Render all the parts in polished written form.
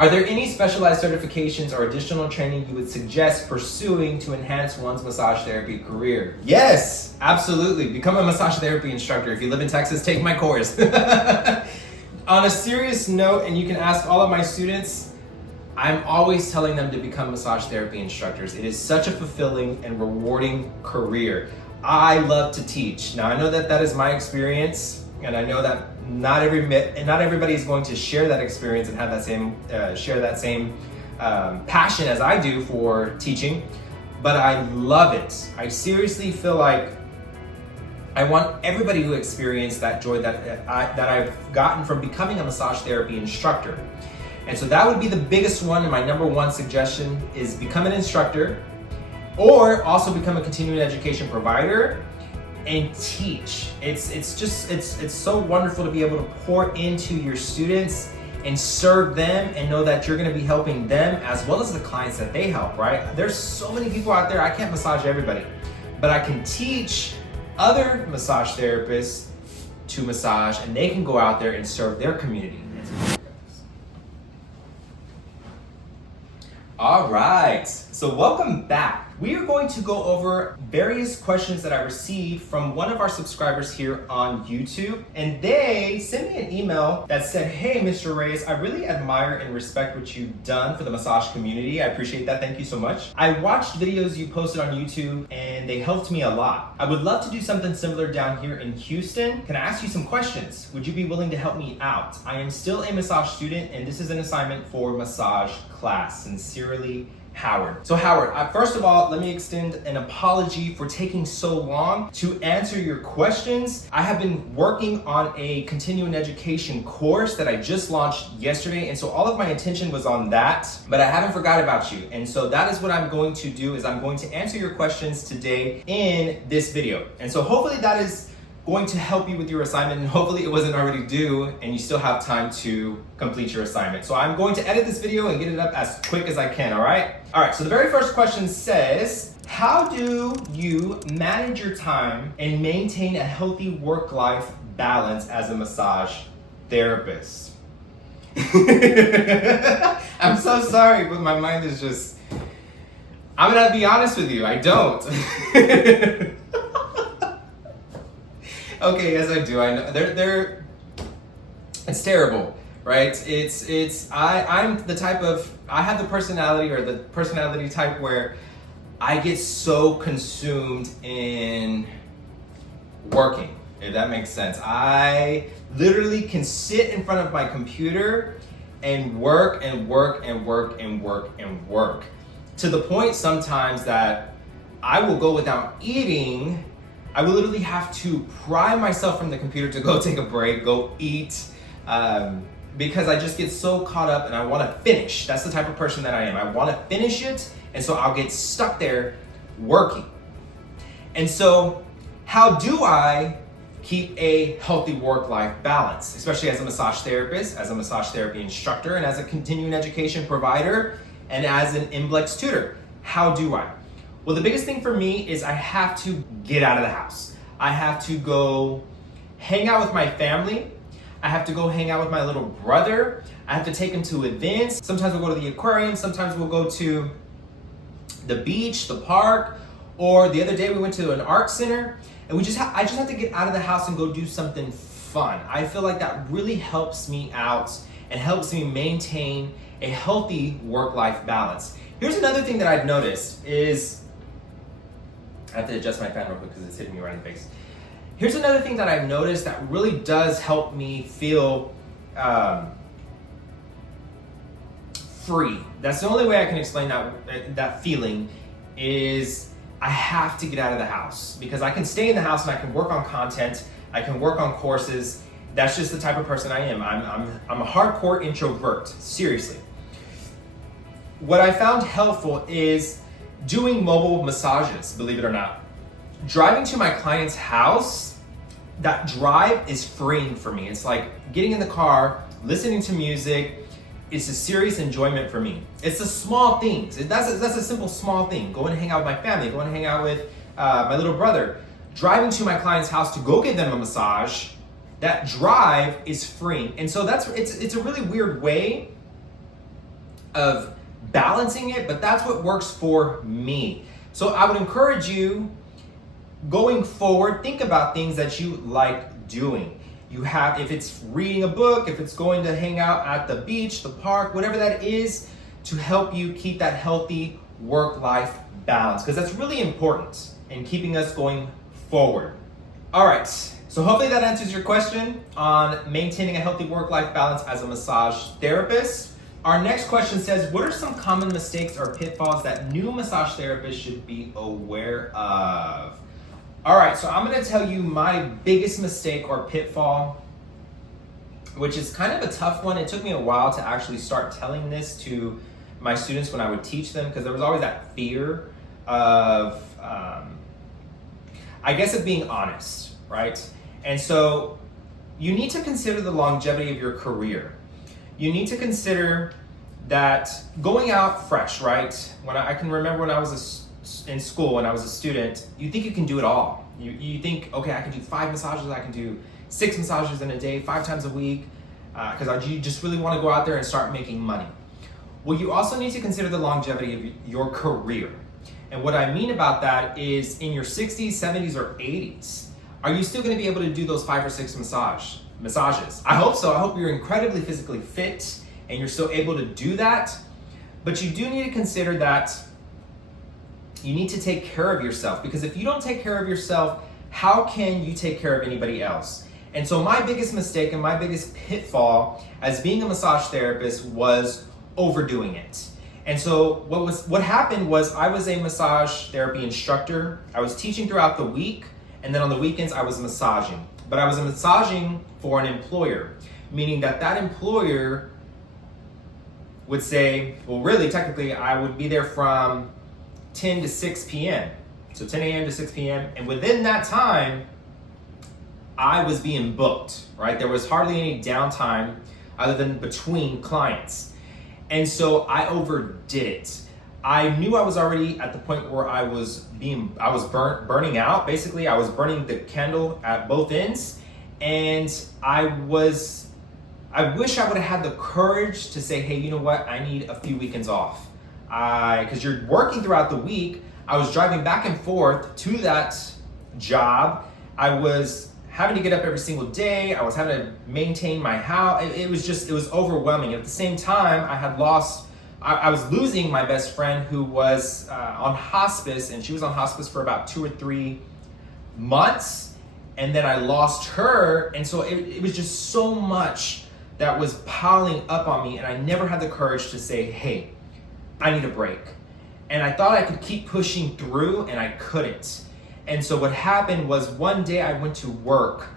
Are there any specialized certifications or additional training you would suggest pursuing to enhance one's massage therapy career? Yes, absolutely. Become a massage therapy instructor. If you live in Texas, take my course. On a serious note, and you can ask all of my students, I'm always telling them to become massage therapy instructors. It is such a fulfilling and rewarding career. I love to teach. Now, I know that that is my experience, and I know that not everybody is going to share that experience and have that same share that same passion as I do for teaching, but I love it. I seriously feel like I want everybody to experience that joy that I've gotten from becoming a massage therapy instructor. And so that would be the biggest one, and my number one suggestion is become an instructor, or also become a continuing education provider and teach. It's so wonderful to be able to pour into your students and serve them and know that you're going to be helping them as well as the clients that they help, right? There's so many people out there, I can't massage everybody, but I can teach other massage therapists to massage, and they can go out there and serve their community. All right, so welcome back. We are going to go over various questions that I received from one of our subscribers here on YouTube. And they sent me an email that said, hey, Mr. Reyes, I really admire and respect what you've done for the massage community. I appreciate that. Thank you so much. I watched videos you posted on YouTube and they helped me a lot. I would love to do something similar down here in Houston. Can I ask you some questions? Would you be willing to help me out? I am still a massage student and this is an assignment for massage class. Sincerely, Howard. So Howard, first of all, let me extend an apology for taking so long to answer your questions. I have been working on a continuing education course that I just launched yesterday, and so all of my attention was on that, but I haven't forgot about you. And so that is what I'm going to do, is I'm going to answer your questions today in this video. And so hopefully that is going to help you with your assignment, and hopefully it wasn't already due and you still have time to complete your assignment. So I'm going to edit this video and get it up as quick as I can, all right? All right, so the very first question says, how do you manage your time and maintain a healthy work-life balance as a massage therapist? I'm so sorry, but my mind is just, I'm gonna be honest with you, I don't. Okay, yes I do. I know it's terrible, right? I'm the type of, I have the personality type where I get so consumed in working, if that makes sense. I literally can sit in front of my computer and work and work and work and work and work, to the point sometimes that I will go without eating. I will literally have to pry myself from the computer to go take a break, go eat, because I just get so caught up and I want to finish. That's the type of person that I am. I want to finish it, and so I'll get stuck there working. And so how do I keep a healthy work-life balance, especially as a massage therapist, as a massage therapy instructor, and as a continuing education provider, and as an NBLEX tutor? How do I? Well, the biggest thing for me is I have to get out of the house. I have to go hang out with my family. I have to go hang out with my little brother. I have to take him to events. Sometimes we'll go to the aquarium. Sometimes we'll go to the beach, the park, or the other day we went to an art center. And I just have to get out of the house and go do something fun. I feel like that really helps me out and helps me maintain a healthy work-life balance. Here's another thing that I've noticed is, I have to adjust my fan real quick because it's hitting me right in the face. Here's another thing that I've noticed that really does help me feel free. That's the only way I can explain that feeling, is I have to get out of the house, because I can stay in the house and I can work on content, I can work on courses. That's just the type of person I am. I'm a hardcore introvert, seriously. What I found helpful is doing mobile massages, believe it or not. Driving to my client's house, that drive is freeing for me. It's like getting in the car, listening to music. It's a serious enjoyment for me. It's the small things. That's a simple small thing. Going to hang out with my family, going to hang out with my little brother. Driving to my client's house to go give them a massage, that drive is freeing. And so it's a really weird way of balancing it, but that's what works for me. So I would encourage you going forward, think about things that you like doing. You have, if it's reading a book, if it's going to hang out at the beach, the park, whatever that is, to help you keep that healthy work-life balance, because that's really important in keeping us going forward. All right, so hopefully that answers your question on maintaining a healthy work-life balance as a massage therapist. Our next question says, what are some common mistakes or pitfalls that new massage therapists should be aware of? All right, so I'm gonna tell you my biggest mistake or pitfall, which is kind of a tough one. It took me a while to actually start telling this to my students when I would teach them, because there was always that fear of, I guess, of being honest, right? And so you need to consider the longevity of your career. You need to consider that going out fresh, right? When I can remember when I was in school, when I was a student, you think you can do it all. You think, okay, I can do 5 massages, I can do 6 massages in a day, 5 times a week, because you just really want to go out there and start making money. Well, you also need to consider the longevity of your career. And what I mean about that is in your 60s, 70s, or 80s, are you still going to be able to do those 5 or 6 massages? I hope so. I hope you're incredibly physically fit and you're still able to do that. But you do need to consider that you need to take care of yourself, because if you don't take care of yourself, how can you take care of anybody else? And so my biggest mistake and my biggest pitfall as being a massage therapist was overdoing it. And so what happened was I was a massage therapy instructor. I was teaching throughout the week, and then on the weekends I was massaging. But I was massaging for an employer, meaning that employer would say, well, really, technically, I would be there from 10 to 6 p.m. So 10 a.m. to 6 p.m. And within that time, I was being booked, right? There was hardly any downtime other than between clients. And so I overdid it. I knew I was already at the point where I was burning out. Basically, I was burning the candle at both ends. And I wish I would have had the courage to say, hey, you know what? I need a few weekends off. Because you're working throughout the week. I was driving back and forth to that job. I was having to get up every single day. I was having to maintain my house. It was overwhelming. At the same time, I was losing my best friend who was on hospice, and she was on hospice for about 2 or 3 months. And then I lost her. And so it was just so much that was piling up on me. And I never had the courage to say, hey, I need a break. And I thought I could keep pushing through, and I couldn't. And so what happened was one day I went to work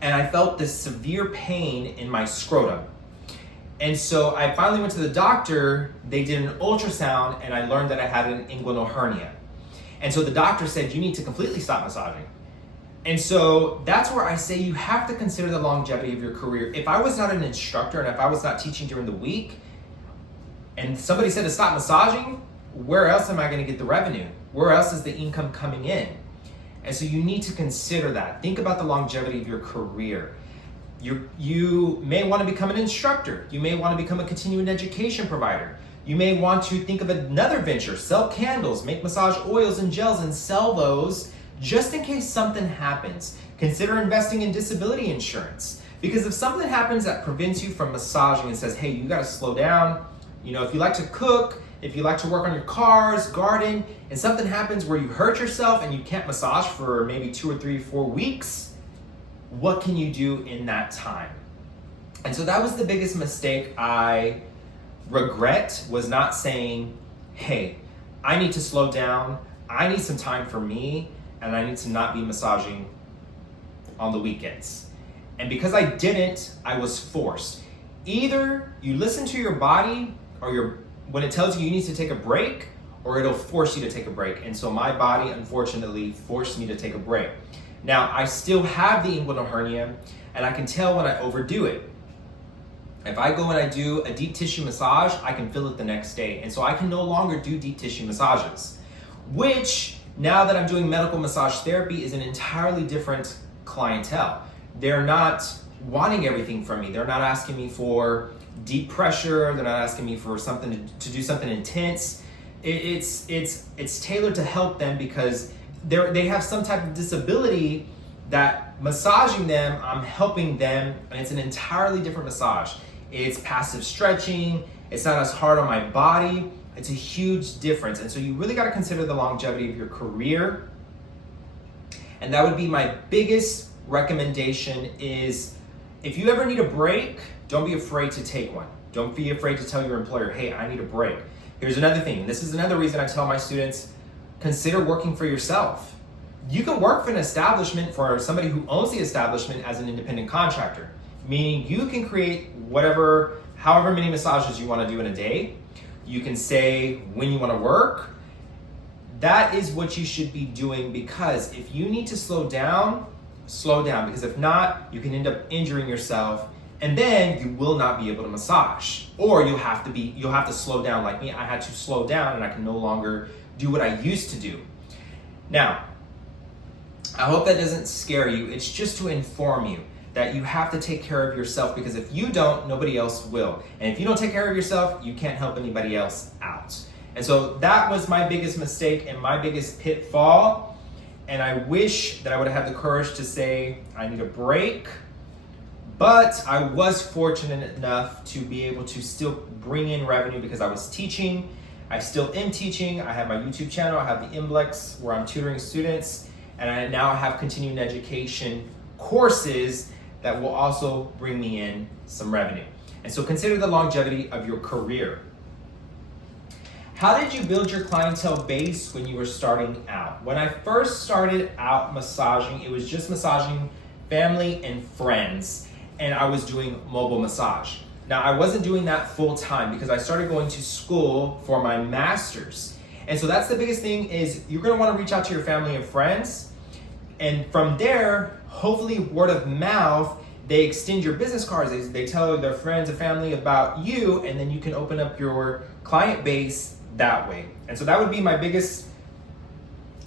and I felt this severe pain in my scrotum. And so I finally went to the doctor. They did an ultrasound and I learned that I had an inguinal hernia. And so the doctor said, you need to completely stop massaging. And so that's where I say you have to consider the longevity of your career. If I was not an instructor and if I was not teaching during the week and somebody said to stop massaging, where else am I going to get the revenue? Where else is the income coming in? And so you need to consider that. Think about the longevity of your career. You may want to become an instructor. You may want to become a continuing education provider. You may want to think of another venture, sell candles, make massage oils and gels and sell those just in case something happens. Consider investing in disability insurance, because if something happens that prevents you from massaging and says, hey, you got to slow down. If you like to cook, if you like to work on your cars, garden, and something happens where you hurt yourself and you can't massage for maybe 2 or 3 or 4 weeks, what can you do in that time? And so that was the biggest mistake I regret, was not saying, hey, I need to slow down, I need some time for me, and I need to not be massaging on the weekends. And because I didn't, I was forced. Either you listen to your body when it tells you need to take a break, or it'll force you to take a break. And so my body, unfortunately, forced me to take a break. Now, I still have the inguinal hernia, and I can tell when I overdo it. If I go and I do a deep tissue massage, I can feel it the next day. And so I can no longer do deep tissue massages, which, now that I'm doing medical massage therapy, is an entirely different clientele. They're not wanting everything from me. They're not asking me for deep pressure. They're not asking me for something to do something intense. It's tailored to help them because they have some type of disability that massaging them, I'm helping them, and it's an entirely different massage. It's passive stretching. It's not as hard on my body. It's a huge difference. And so you really got to consider the longevity of your career. And that would be my biggest recommendation is if you ever need a break, don't be afraid to take one. Don't be afraid to tell your employer, hey, I need a break. Here's another thing. This is another reason I tell my students, consider working for yourself. You can work for an establishment for somebody who owns the establishment as an independent contractor, meaning you can create however many massages you want to do in a day. You can say when you want to work. That is what you should be doing, because if you need to slow down, because if not, you can end up injuring yourself, and then you will not be able to massage, or you'll have to slow down like me. I had to slow down and I can no longer do what I used to do. Now, I hope that doesn't scare you. It's just to inform you that you have to take care of yourself, because if you don't, nobody else will. And if you don't take care of yourself, you can't help anybody else out. And so that was my biggest mistake and my biggest pitfall. And I wish that I would have had the courage to say, I need a break. But I was fortunate enough to be able to still bring in revenue because I was teaching. I still am teaching. I have my YouTube channel. I have the Imblex where I'm tutoring students. And I now have continuing education courses that will also bring me in some revenue. And so consider the longevity of your career. How did you build your clientele base when you were starting out? When I first started out massaging, it was just massaging family and friends, and I was doing mobile massage. Now, I wasn't doing that full time because I started going to school for my master's. And so that's the biggest thing is you're gonna wanna reach out to your family and friends, and from there, hopefully word of mouth, they extend your business cards. They tell their friends and family about you, and then you can open up your client base that way. And so that would be my biggest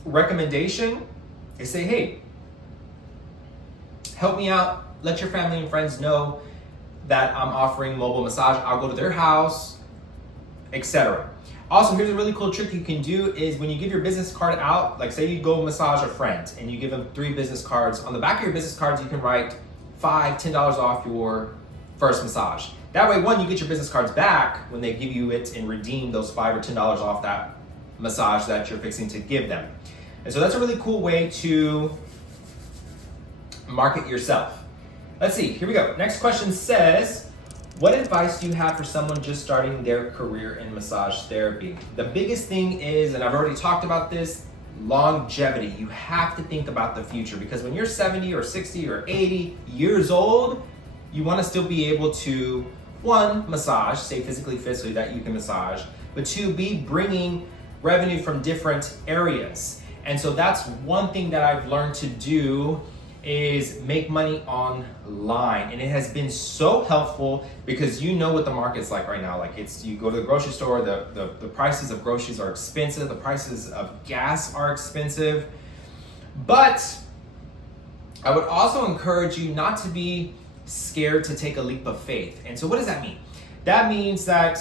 recommendation is say, hey, help me out. Let your family and friends know that I'm offering mobile massage. I'll go to their house, etc. Also, here's a really cool trick you can do is when you give your business card out, like say you go massage a friend and you give them 3 business cards. On the back of your business cards, you can write $5, $10 off your first massage. That way, one, you get your business cards back when they give you it and redeem those $5 or $10 off that massage that you're fixing to give them. And so that's a really cool way to market yourself. Let's see, here we go. Next question says, what advice do you have for someone just starting their career in massage therapy? The biggest thing is, and I've already talked about this, longevity. You have to think about the future, because when you're 70 or 60 or 80 years old, you want to still be able to, 1, massage, stay physically fit so that you can massage, but 2, be bringing revenue from different areas. And so that's one thing that I've learned to do is make money online. And it has been so helpful because you know what the market's like right now. Like you go to the grocery store, the prices of groceries are expensive, the prices of gas are expensive. But I would also encourage you not to be scared to take a leap of faith. And so what does that mean? That means that,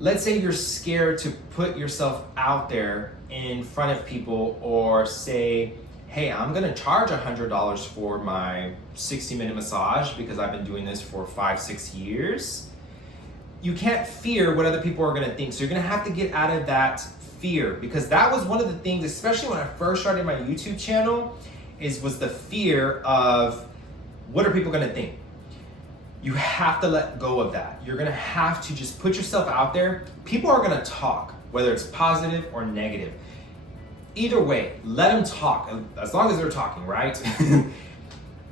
let's say you're scared to put yourself out there in front of people, or say, hey, I'm gonna charge $100 for my 60-minute massage because I've been doing this for 5-6 years. You can't fear what other people are gonna think. So you're gonna have to get out of that fear, because that was one of the things, especially when I first started my YouTube channel, was the fear of what are people gonna think? You have to let go of that. You're gonna have to just put yourself out there. People are gonna talk, whether it's positive or negative. Either way, let them talk, as long as they're talking, right?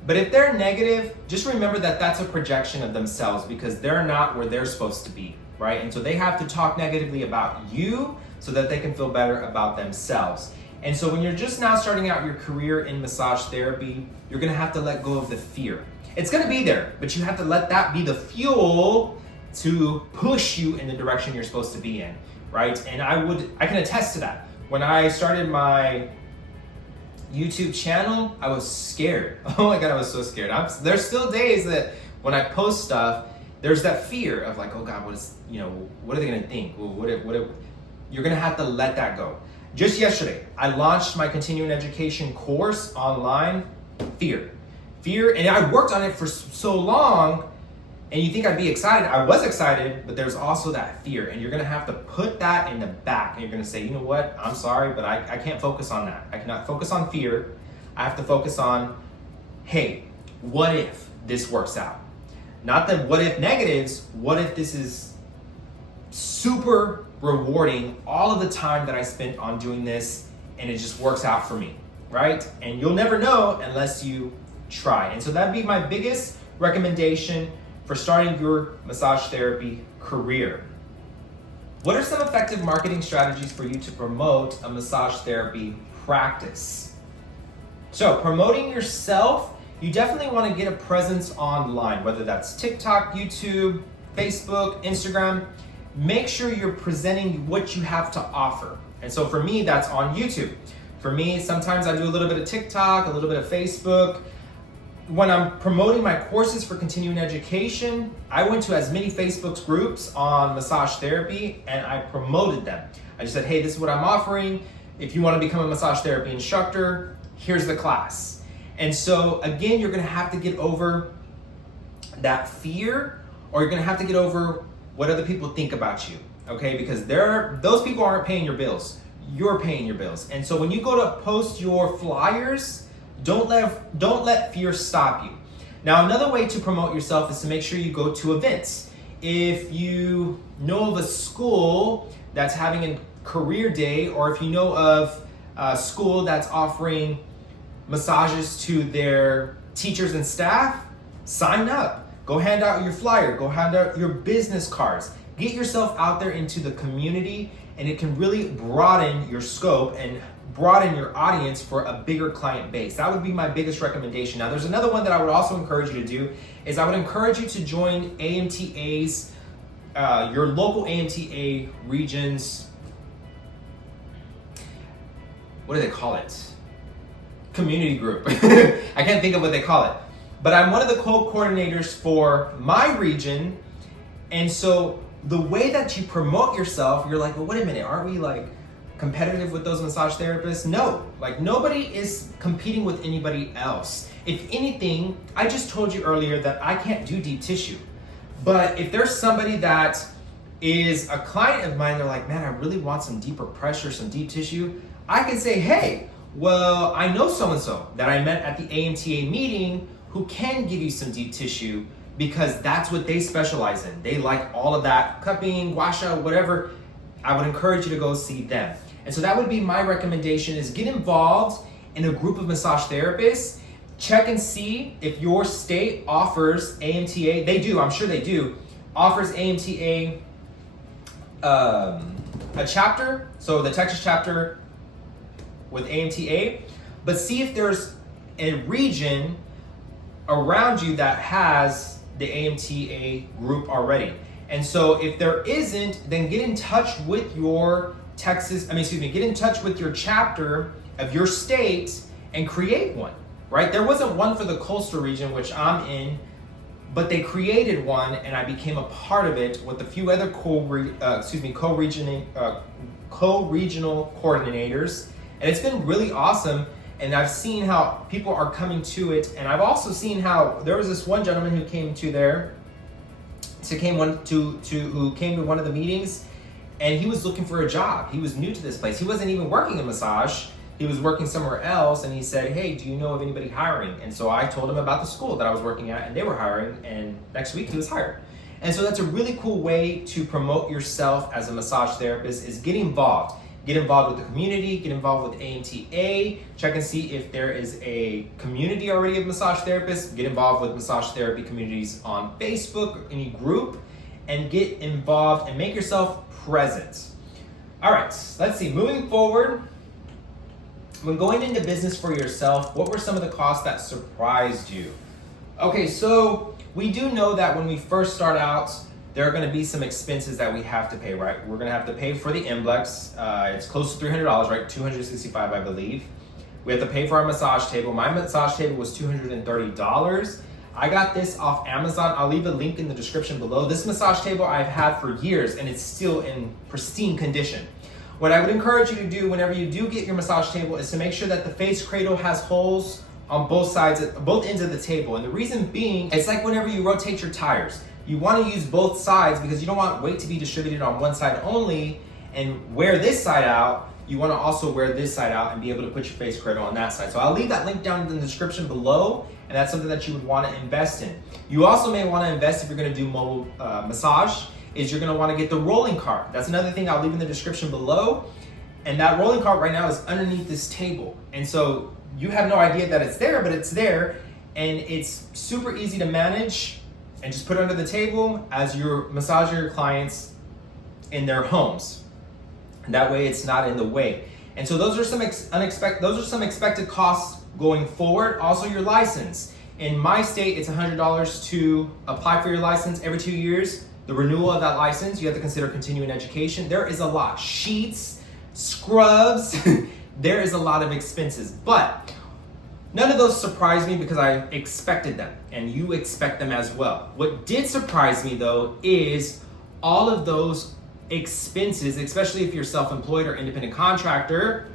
But if they're negative, just remember that that's a projection of themselves, because they're not where they're supposed to be, right? And so they have to talk negatively about you so that they can feel better about themselves. And so when you're just now starting out your career in massage therapy, you're gonna have to let go of the fear. It's gonna be there, but you have to let that be the fuel to push you in the direction you're supposed to be in, right? And I can attest to that. When I started my YouTube channel, I was scared. Oh my God, I was so scared. There's still days that when I post stuff, there's that fear of like, oh God, what are they gonna think? Well, you're gonna have to let that go. Just yesterday, I launched my continuing education course online. Fear, and I worked on it for so long, and you think I'd be excited. I was excited, but there's also that fear, and you're gonna have to put that in the back, and you're gonna say, you know what, I'm sorry, but I can't focus on that. I cannot focus on fear. I have to focus on, hey, what if this works out? Not the what if negatives, what if this is super rewarding, all of the time that I spent on doing this and it just works out for me, right? And you'll never know unless you try. And so that'd be my biggest recommendation for starting your massage therapy career. What are some effective marketing strategies for you to promote a massage therapy practice? So promoting yourself, you definitely want to get a presence online, whether that's TikTok, YouTube, Facebook, Instagram. Make sure you're presenting what you have to offer. And so for me, that's on YouTube. For me, sometimes I do a little bit of TikTok, a little bit of Facebook. When I'm promoting my courses for continuing education, I went to as many Facebook groups on massage therapy and I promoted them. I just said, hey, this is what I'm offering. If you want to become a massage therapy instructor, here's the class. And so again, you're gonna have to get over that fear, or you're gonna have to get over what other people think about you, okay? Because those people aren't paying your bills. You're paying your bills. And so when you go to post your flyers, don't let fear stop you. Now, another way to promote yourself is to make sure you go to events. If you know of a school that's having a career day, or if you know of a school that's offering massages to their teachers and staff, sign up. Go hand out your flyer, go hand out your business cards. Get yourself out there into the community, and it can really broaden your scope and broaden your audience for a bigger client base. That would be my biggest recommendation. Now, there's another one that I would also encourage you to do, is I would encourage you to join AMTA's, your local AMTA regions, what do they call it? Community group. I can't think of what they call it. But I'm one of the co-coordinators for my region. And so the way that you promote yourself, you're like, well, wait a minute, aren't we like competitive with those massage therapists? No, like nobody is competing with anybody else. If anything, I just told you earlier that I can't do deep tissue. But if there's somebody that is a client of mine, they're like, man, I really want some deeper pressure, some deep tissue, I can say, hey, well, I know so-and-so that I met at the AMTA meeting who can give you some deep tissue, because that's what they specialize in. They like all of that cupping, gua sha, whatever. I would encourage you to go see them. And so that would be my recommendation, is get involved in a group of massage therapists. Check and see if your state offers AMTA. They do, I'm sure they do, offers AMTA a chapter, so the Texas chapter with AMTA, but see if there's a region around you that has the AMTA group already. And so if there isn't, then get in touch with your get in touch with your chapter of your state and create one, right? There wasn't one for the coastal region, which I'm in, but they created one and I became a part of it with a few other co-regional coordinators. And it's been really awesome. And I've seen how people are coming to it. And I've also seen how there was this one gentleman who came to one of the meetings, and he was looking for a job. He was new to this place. He wasn't even working in massage. He was working somewhere else, and he said, hey, do you know of anybody hiring? And so I told him about the school that I was working at, and they were hiring, and next week he was hired. And so that's a really cool way to promote yourself as a massage therapist, is get involved. Get involved with the community, get involved with AMTA, check and see if there is a community already of massage therapists, get involved with massage therapy communities on Facebook or any group, and get involved and make yourself present. All right, let's see, moving forward, when going into business for yourself, what were some of the costs that surprised you? Okay, so we do know that when we first start out, there are going to be some expenses that we have to pay, right? We're going to have to pay for the Emblex. It's close to $300, right? $265, I believe. We have to pay for our massage table. My massage table was $230. I got this off Amazon. I'll leave a link in the description below. This massage table I've had for years and it's still in pristine condition. What I would encourage you to do whenever you do get your massage table is to make sure that the face cradle has holes on both sides, both ends of the table. And the reason being, it's like whenever you rotate your tires. You want to use both sides because you don't want weight to be distributed on one side only and wear this side out. You want to also wear this side out and be able to put your face cradle on that side. So I'll leave that link down in the description below, and that's something that you would want to invest in. You also may want to invest if you're going to do mobile massage, is you're going to want to get the rolling cart. That's another thing I'll leave in the description below. And that rolling cart right now is underneath this table. And so you have no idea that it's there, but it's there, and it's super easy to manage and just put it under the table as you're massaging your clients in their homes. And that way it's not in the way. And so those are some expected costs going forward. Also your license. In my state, it's $100 to apply for your license every 2 years. The renewal of that license, you have to consider continuing education. There is a lot. Sheets, scrubs, there is a lot of expenses. But none of those surprised me because I expected them, and you expect them as well. What did surprise me though is all of those expenses, especially if you're self-employed or independent contractor,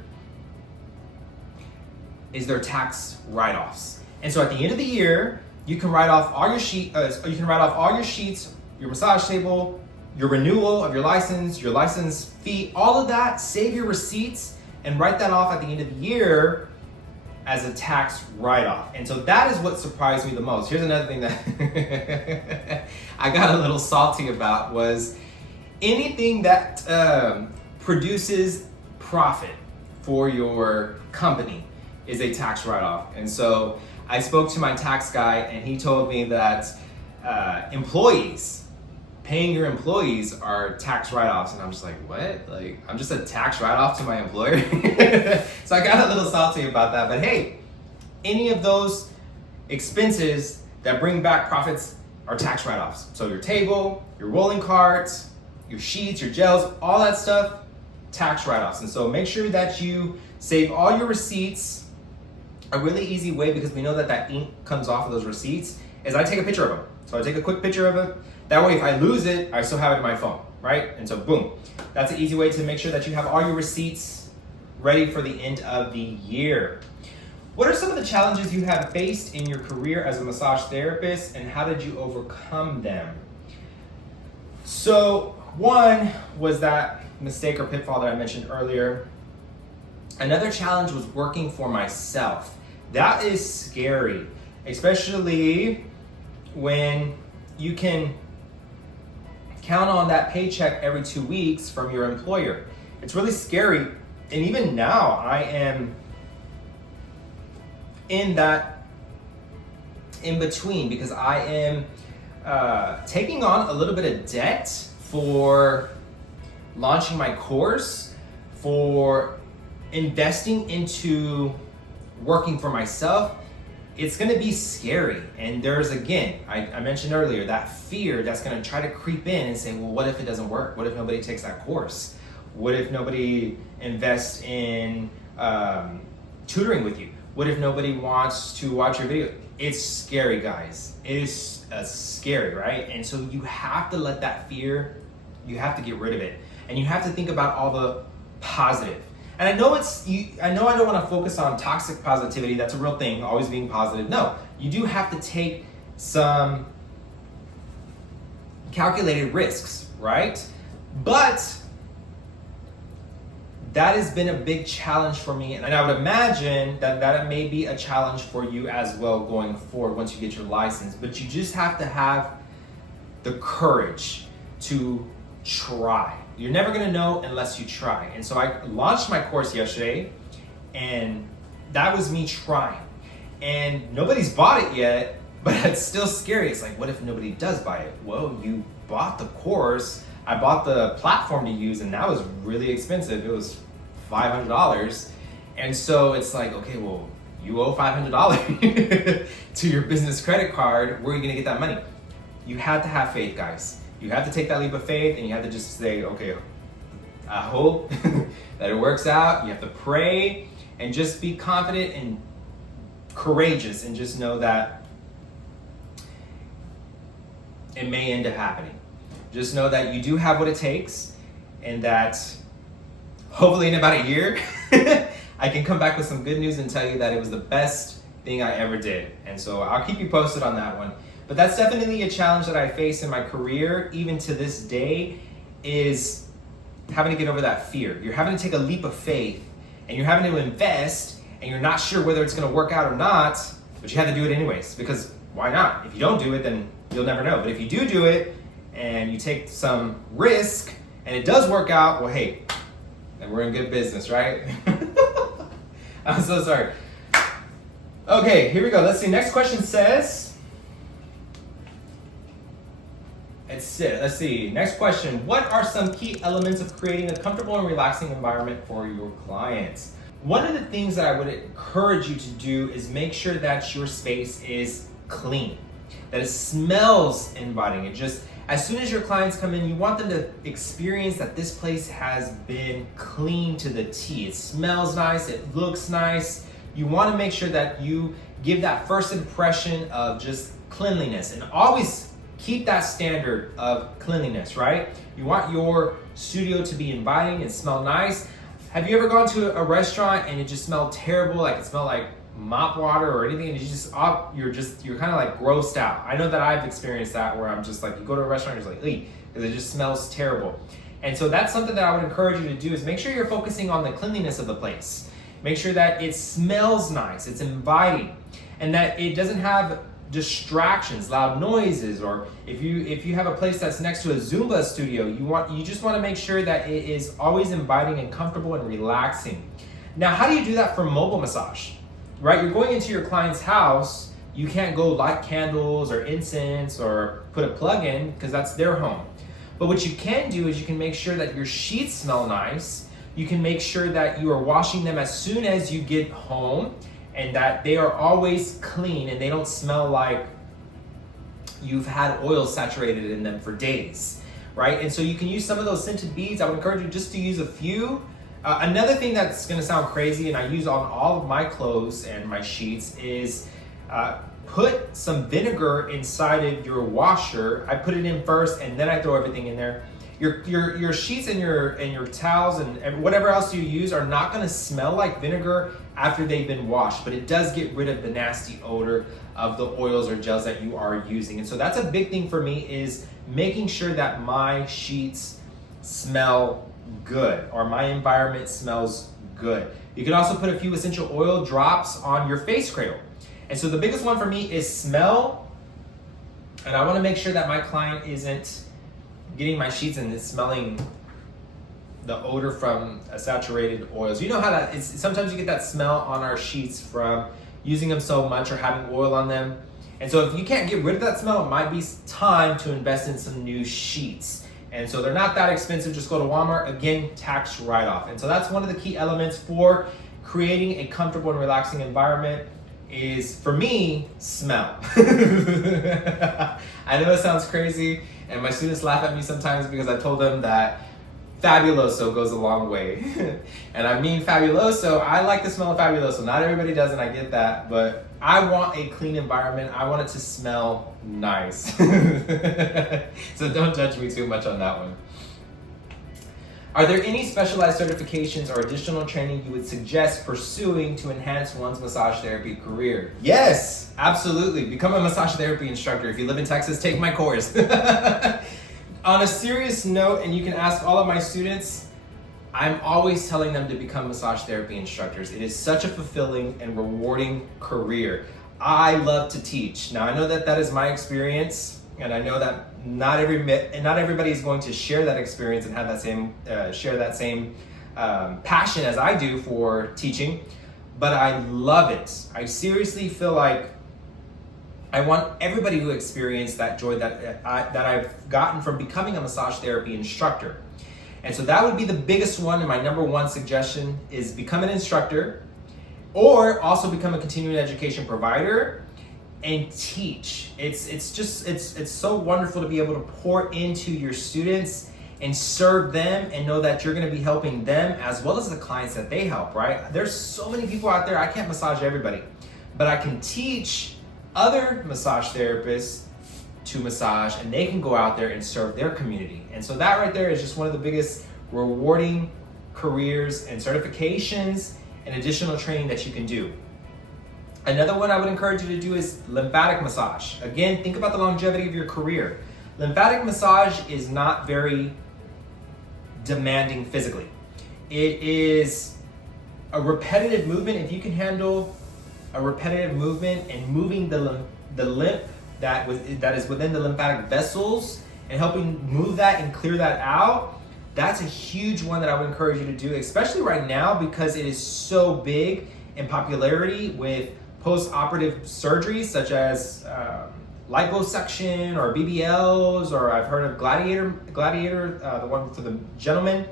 is their tax write-offs. And so at the end of the year, you can write off all your sheets, your massage table, your renewal of your license fee, all of that. Save your receipts and write that off at the end of the year as a tax write-off. And so that is what surprised me the most. Here's another thing that I got a little salty about was anything that produces profit for your company is a tax write-off. And so I spoke to my tax guy and he told me that paying your employees are tax write-offs. And I'm just like, what? Like, I'm just a tax write-off to my employer? So I got a little salty about that. But hey, any of those expenses that bring back profits are tax write-offs. So your table, your rolling carts, your sheets, your gels, all that stuff, tax write-offs. And so make sure that you save all your receipts. A really easy way, because we know that ink comes off of those receipts, is I take a picture of them. So I take a quick picture of it. That way if I lose it, I still have it in my phone, right? And so boom, that's an easy way to make sure that you have all your receipts ready for the end of the year. What are some of the challenges you have faced in your career as a massage therapist, and how did you overcome them? So one was that mistake or pitfall that I mentioned earlier. Another challenge was working for myself. That is scary, especially when you can count on that paycheck every 2 weeks from your employer. It's really scary. And even now, I am in that in between, because I am taking on a little bit of debt for launching my course, for investing into working for myself. It's gonna be scary. And there's, again, I mentioned earlier, that fear that's gonna try to creep in and say, well, what if it doesn't work? What if nobody takes that course? What if nobody invests in tutoring with you? What if nobody wants to watch your video? It's scary, guys. It is scary, right? And so you have to let that fear, you have to get rid of it. And you have to think about all the positive. And I know I don't want to focus on toxic positivity. That's a real thing, always being positive. No, you do have to take some calculated risks, right? But that has been a big challenge for me. And I would imagine that may be a challenge for you as well going forward once you get your license. But you just have to have the courage to try. You're never gonna know unless you try. And so I launched my course yesterday, and that was me trying. And nobody's bought it yet, but it's still scary. It's like, what if nobody does buy it? Well, you bought the course. I bought the platform to use, and that was really expensive. It was $500. And so it's like, okay, well, you owe $500 to your business credit card. Where are you gonna get that money? You have to have faith, guys. You have to take that leap of faith, and you have to just say, okay, I hope that it works out. You have to pray and just be confident and courageous, and just know that it may end up happening. Just know that you do have what it takes, and that hopefully in about a year, I can come back with some good news and tell you that it was the best thing I ever did. And so I'll keep you posted on that one. But that's definitely a challenge that I face in my career, even to this day, is having to get over that fear. You're having to take a leap of faith, and you're having to invest, and you're not sure whether it's going to work out or not, but you have to do it anyways, because why not? If you don't do it, then you'll never know. But if you do it, and you take some risk, and it does work out, well, hey, then we're in good business, right? I'm so sorry. Okay, here we go. Let's see. Next question says, let's see. Next question. What are some key elements of creating a comfortable and relaxing environment for your clients? One of the things that I would encourage you to do is make sure that your space is clean, that it smells inviting. It just, as soon as your clients come in, you want them to experience that this place has been clean to the T. It smells nice, it looks nice. You want to make sure that you give that first impression of just cleanliness, and always keep that standard of cleanliness, right? You want your studio to be inviting and smell nice. Have you ever gone to a restaurant and it just smelled terrible, like it smelled like mop water or anything, and you're kind of like grossed out? I know that I've experienced that, where I'm just like, you go to a restaurant, you're just like, because it just smells terrible. And so that's something that I would encourage you to do, is make sure you're focusing on the cleanliness of the place. Make sure that it smells nice, it's inviting, and that it doesn't have distractions, loud noises, or if you have a place that's next to a Zumba studio, you just want to make sure that it is always inviting and comfortable and relaxing. Now, how do you do that for mobile massage? Right? You're going into your client's house, you can't go light candles or incense or put a plug in, because that's their home. But what you can do is you can make sure that your sheets smell nice. You can make sure that you are washing them as soon as you get home, and that they are always clean and they don't smell like you've had oil saturated in them for days, right? And so you can use some of those scented beads. I would encourage you just to use a few. Another thing that's gonna sound crazy, and I use on all of my clothes and my sheets, is put some vinegar inside of your washer. I put it in first, and then I throw everything in there. Your sheets and your towels and whatever else you use are not going to smell like vinegar after they've been washed, but it does get rid of the nasty odor of the oils or gels that you are using. And so that's a big thing for me, is making sure that my sheets smell good, or my environment smells good. You can also put a few essential oil drops on your face cradle. And so the biggest one for me is smell, and I want to make sure that my client isn't getting my sheets and it's smelling the odor from saturated oils. You know how that is. Sometimes you get that smell on our sheets from using them so much or having oil on them. And so if you can't get rid of that smell, it might be time to invest in some new sheets. And so they're not that expensive. Just go to Walmart, again, tax write-off. And so that's one of the key elements for creating a comfortable and relaxing environment, is, for me, smell. I know it sounds crazy, and my students laugh at me sometimes because I told them that Fabuloso goes a long way. And I mean Fabuloso, I like the smell of Fabuloso. Not everybody does, and I get that, but I want a clean environment. I want it to smell nice. So don't judge me too much on that one. Are there any specialized certifications or additional training you would suggest pursuing to enhance one's massage therapy career? Yes, absolutely. Become a massage therapy instructor. If you live in Texas, take my course. On a serious note, and you can ask all of my students, I'm always telling them to become massage therapy instructors. It is such a fulfilling and rewarding career. I love to teach. Now, I know that that is my experience, and I know that not everybody is going to share that experience and have that same share that same passion as I do for teaching, but I love it. I seriously feel like I want everybody to experience that joy that I've gotten from becoming a massage therapy instructor. And so that would be the biggest one, and my number one suggestion is become an instructor, or also become a continuing education provider and teach. It's so wonderful to be able to pour into your students and serve them, and know that you're going to be helping them as well as the clients that they help, right? There's so many people out there. I can't massage everybody, but I can teach other massage therapists to massage, and they can go out there and serve their community. And so that right there is just one of the biggest rewarding careers and certifications and additional training that you can do. Another one I would encourage you to do is lymphatic massage. Again, think about the longevity of your career. Lymphatic massage is not very demanding physically. It is a repetitive movement. If you can handle a repetitive movement and moving the lymph that is within the lymphatic vessels and helping move that and clear that out, that's a huge one that I would encourage you to do, especially right now because it is so big in popularity with post-operative surgeries such as liposuction or BBLs, or I've heard of Gladiator, the one for the gentleman.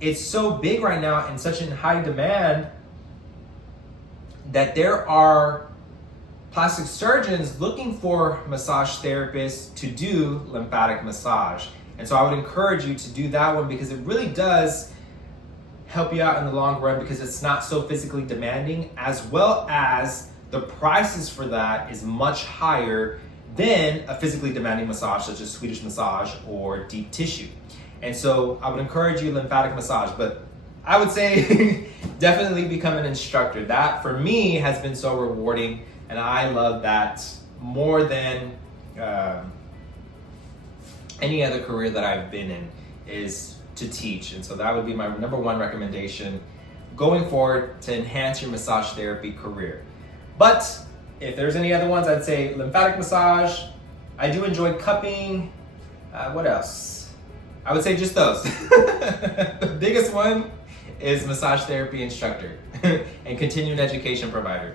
It's so big right now and such in high demand that there are plastic surgeons looking for massage therapists to do lymphatic massage. And so I would encourage you to do that one because it really does help you out in the long run because it's not so physically demanding, as well as the prices for that is much higher than a physically demanding massage such as Swedish massage or deep tissue. And so I would encourage you lymphatic massage, but I would say definitely become an instructor. That for me has been so rewarding, and I love that more than any other career that I've been in, is to teach. And so that would be my number one recommendation going forward to enhance your massage therapy career. But if there's any other ones, I'd say lymphatic massage. I do enjoy cupping. What else? I would say just those. The biggest one is massage therapy instructor and continuing education provider.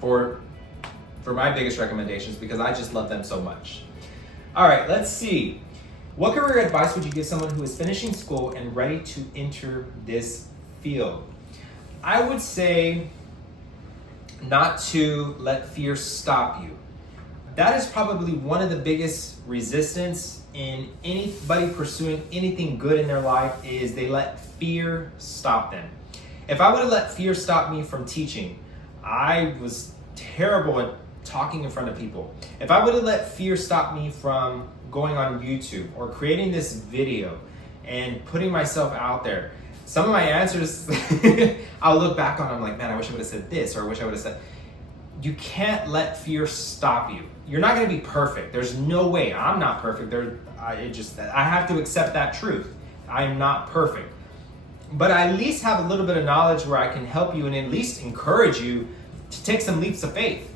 For my biggest recommendations, because I just love them so much. All right, let's see. What career advice would you give someone who is finishing school and ready to enter this field? I would say not to let fear stop you. That is probably one of the biggest resistance in anybody pursuing anything good in their life, is they let fear stop them. If I would have let fear stop me from teaching, I was terrible at talking in front of people. If I would have let fear stop me from going on YouTube or creating this video and putting myself out there, some of my answers I'll look back on, I'm like, man, I wish I would have said this, or I wish I would have said. You can't let fear stop you. You're not going to be perfect. There's no way. I'm not perfect. I have to accept that truth. I'm not perfect. But I at least have a little bit of knowledge where I can help you and at least encourage you to take some leaps of faith.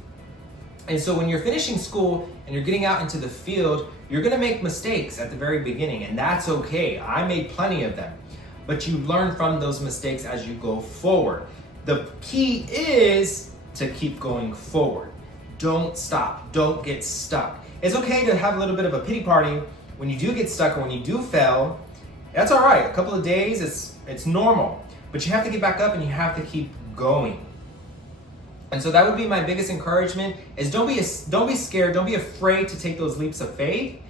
And so when you're finishing school and you're getting out into the field, you're going to make mistakes at the very beginning, and that's okay. I made plenty of them. But you learn from those mistakes as you go forward. The key is to keep going forward. Don't stop. Don't get stuck. It's okay to have a little bit of a pity party when you do get stuck or when you do fail. That's all right. A couple of days, it's normal. But you have to get back up and you have to keep going. And so that would be my biggest encouragement, is don't be scared. Don't be afraid to take those leaps of faith.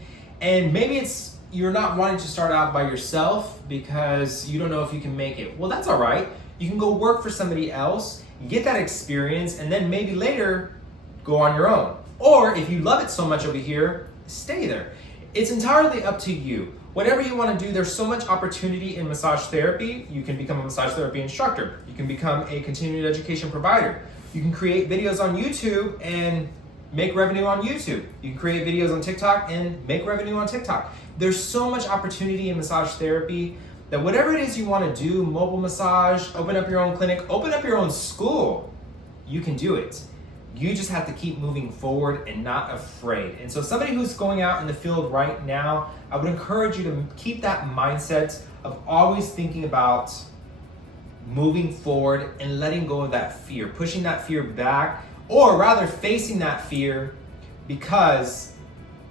And maybe you're not wanting to start out by yourself because you don't know if you can make it. Well, that's all right. You can go work for somebody else, get that experience, and then maybe later go on your own. Or if you love it so much over here, stay there. It's entirely up to you. Whatever you want to do, there's so much opportunity in massage therapy. You can become a massage therapy instructor. You can become a continuing education provider. You can create videos on YouTube and make revenue on YouTube. You can create videos on TikTok and make revenue on TikTok. There's so much opportunity in massage therapy that whatever it is you want to do, mobile massage, open up your own clinic, open up your own school, you can do it. You just have to keep moving forward and not afraid. And so somebody who's going out in the field right now, I would encourage you to keep that mindset of always thinking about moving forward and letting go of that fear, pushing that fear back, or rather facing that fear, because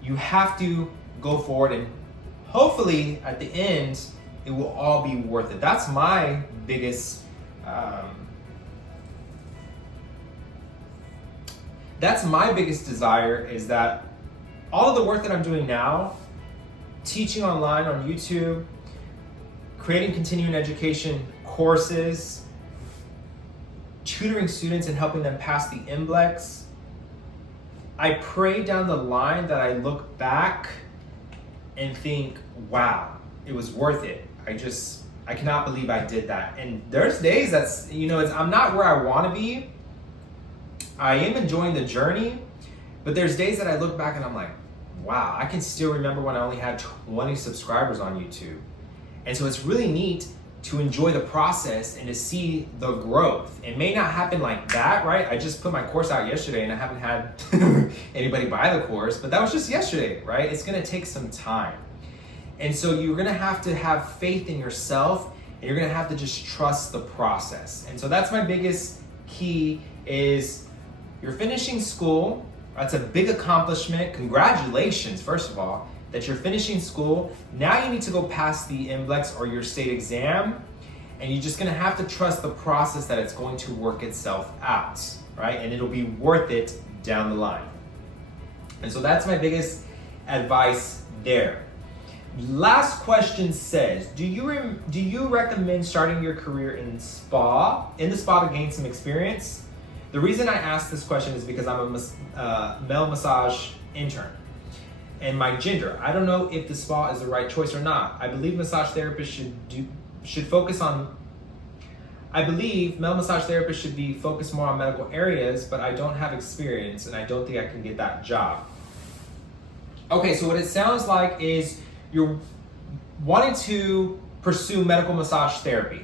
you have to go forward, and hopefully at the end it will all be worth it. That's my biggest desire, is that all of the work that I'm doing now, teaching online on YouTube, creating continuing education courses, tutoring students and helping them pass the NBLEX, I pray down the line that I look back and think, wow, it was worth it. I cannot believe I did that. And there's days I'm not where I want to be. I am enjoying the journey, but there's days that I look back and I'm like, wow, I can still remember when I only had 20 subscribers on YouTube. And so it's really neat to enjoy the process and to see the growth. It may not happen like that, right? I just put my course out yesterday and I haven't had anybody buy the course, but that was just yesterday, right? It's gonna take some time. And so you're gonna have to have faith in yourself, and you're gonna have to just trust the process. And so that's my biggest key is you're finishing school. That's a big accomplishment. Congratulations, first of all, that you're finishing school. Now you need to go pass the NBLEX or your state exam, and you're just gonna have to trust the process that it's going to work itself out, right? And it'll be worth it down the line. And so that's my biggest advice there. Last question says, do you recommend starting your career in the spa to gain some experience? The reason I ask this question is because I'm a male massage intern. And my gender, I don't know if the spa is the right choice or not. I believe male massage therapists should be focused more on medical areas, but I don't have experience and I don't think I can get that job. Okay, so what it sounds like is you're wanting to pursue medical massage therapy,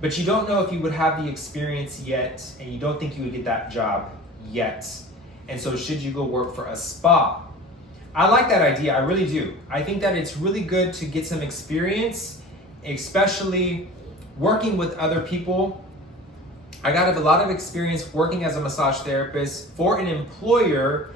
but you don't know if you would have the experience yet, and you don't think you would get that job yet. And so should you go work for a spa? I like that idea, I really do. I think that it's really good to get some experience, especially working with other people. I got a lot of experience working as a massage therapist for an employer,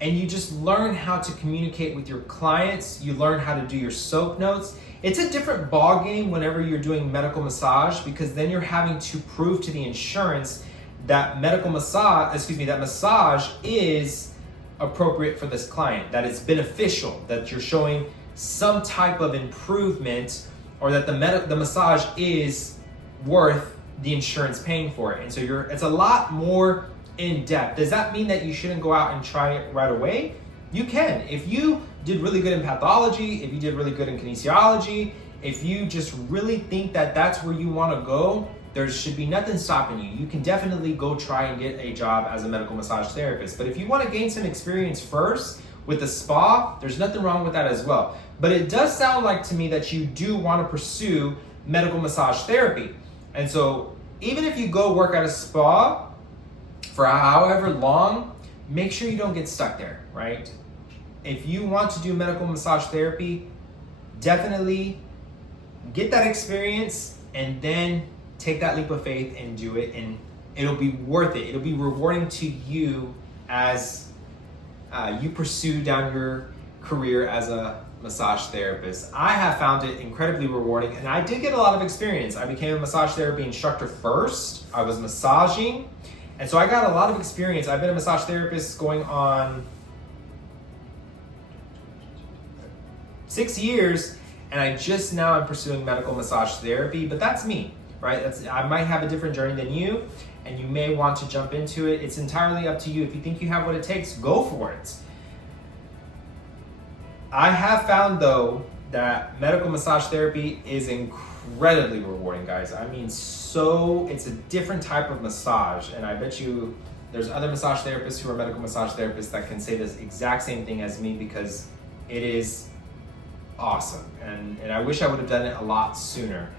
and you just learn how to communicate with your clients. You learn how to do your soap notes. It's a different ball game whenever you're doing medical massage, because then you're having to prove to the insurance that massage is appropriate for this client, that it's beneficial, that you're showing some type of improvement, or that the massage is worth the insurance paying for it. And so it's a lot more in depth. Does that mean that you shouldn't go out and try it right away? You can. If you did really good in pathology, if you did really good in kinesiology, if you just really think that that's where you want to go, there should be nothing stopping you. You can definitely go try and get a job as a medical massage therapist. But if you want to gain some experience first with the spa, there's nothing wrong with that as well. But it does sound like to me that you do want to pursue medical massage therapy. And so even if you go work at a spa for however long, make sure you don't get stuck there, right? If you want to do medical massage therapy, definitely get that experience and then take that leap of faith and do it, and it'll be worth it. It'll be rewarding to you as you pursue down your career as a massage therapist. I have found it incredibly rewarding, and I did get a lot of experience. I became a massage therapy instructor first. I was massaging, and so I got a lot of experience. I've been a massage therapist going on 6 years, and I just now am pursuing medical massage therapy, but that's me, right? I might have a different journey than you, and you may want to jump into it. It's entirely up to you. If you think you have what it takes, go for it. I have found though that medical massage therapy is incredibly rewarding, guys. I mean, it's a different type of massage, and I bet you there's other massage therapists who are medical massage therapists that can say this exact same thing as me, because it is awesome, and I wish I would have done it a lot sooner.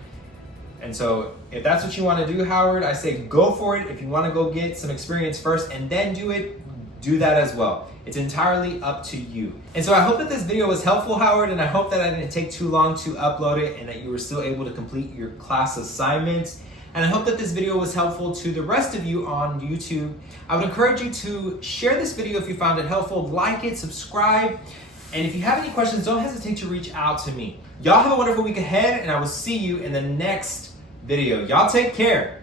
And so if that's what you want to do, Howard, I say go for it. If you want to go get some experience first and then do it, do that as well. It's entirely up to you. And so I hope that this video was helpful, Howard, and I hope that I didn't take too long to upload it and that you were still able to complete your class assignments. And I hope that this video was helpful to the rest of you on YouTube. I would encourage you to share this video if you found it helpful, like it, subscribe, and if you have any questions, don't hesitate to reach out to me. Y'all have a wonderful week ahead, and I will see you in the next video. Y'all take care.